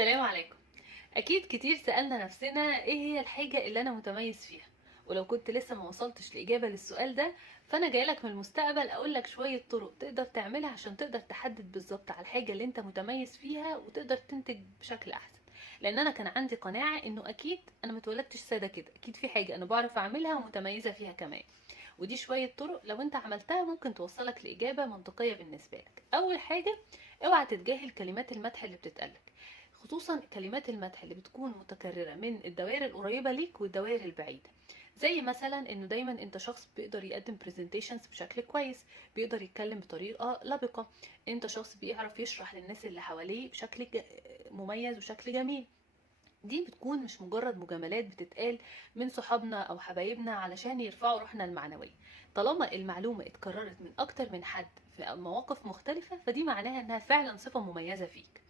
السلام عليكم. اكيد كتير سألنا نفسنا ايه هي الحاجة اللي انا متميز فيها. ولو كنت لسه ما وصلتش لإجابة للسؤال ده، فانا جايلك من المستقبل اقولك شوية طرق تقدر تعملها عشان تقدر تحدد بالظبط على الحاجة اللي انت متميز فيها وتقدر تنتج بشكل احسن. لان انا كان عندي قناعة انه اكيد انا متولدتش سادة كده، اكيد في حاجة انا بعرف اعملها ومتميزة فيها كمان. ودي شوية طرق لو انت عملتها ممكن توصلك لإجابة منطقية بالنسبة لك. اول حاجة، اوعى تتجاهل كلمات المدح اللي بتتقالك، خصوصا كلمات المدح اللي بتكون متكررة من الدوائر القريبة ليك والدوائر البعيدة. زي مثلا انه دايما انت شخص بيقدر يقدم برزنتيشنز بشكل كويس، بيقدر يتكلم بطريقة لبقة، انت شخص بيعرف يشرح للناس اللي حواليه بشكل مميز وشكل جميل. دي بتكون مش مجرد مجاملات بتتقال من صحابنا او حبايبنا علشان يرفعوا روحنا المعنوية. طالما المعلومة اتكررت من اكتر من حد في مواقف مختلفة، فدي معناها انها فعلا صفة مميزة فيك.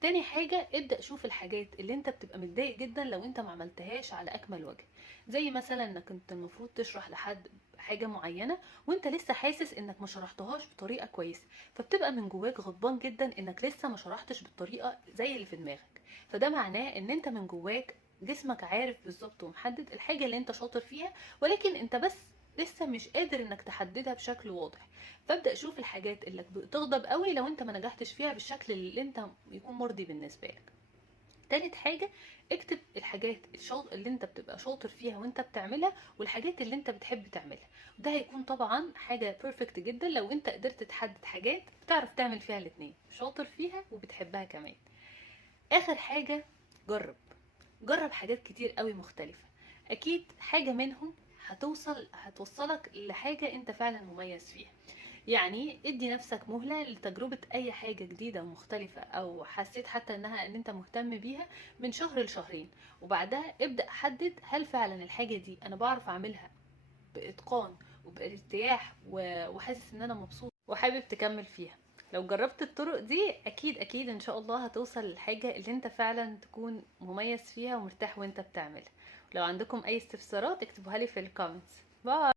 تاني حاجة، ابدأ شوف الحاجات اللي انت بتبقى متضايق جدا لو انت ما عملتهاش على اكمل وجه. زي مثلا انك انت المفروض تشرح لحد حاجة معينة وانت لسه حاسس انك ما شرحتهاش بطريقة كويسة، فبتبقى من جواك غضبان جدا انك لسه ما شرحتش بالطريقة زي اللي في دماغك. فده معناه ان انت من جواك جسمك عارف بالظبط ومحدد الحاجة اللي انت شاطر فيها، ولكن انت بس لسه مش قادر انك تحددها بشكل واضح. فابدأ شوف الحاجات اللي بتغضب قوي لو انت ما نجحتش فيها بالشكل اللي انت يكون مرضي بالنسبة لك. تالت حاجة، اكتب الحاجات اللي انت بتبقى شاطر فيها وانت بتعملها، والحاجات اللي انت بتحب تعملها. وده هيكون طبعا حاجة بيرفكت جدا لو انت قدرت تحدد حاجات بتعرف تعمل فيها الاتنين، شاطر فيها وبتحبها كمان. اخر حاجة، جرب. جرب حاجات كتير قوي مختلفة، اكيد حاجة منهم هتوصلك لحاجة انت فعلا مميز فيها. يعني ادي نفسك مهلة لتجربة اي حاجة جديدة ومختلفة، او حسيت حتى ان انت مهتم بيها من شهر لشهرين، وبعدها ابدأ حدد هل فعلا الحاجة دي انا بعرف اعملها بإتقان وبارتياح وحاسس ان انا مبسوط وحابب تكمل فيها. لو جربت الطرق دي اكيد ان شاء الله هتوصل للحاجة اللي انت فعلا تكون مميز فيها ومرتاح وانت بتعملها. لو عندكم اي استفسارات اكتبوها لي في الكومنتس. باي.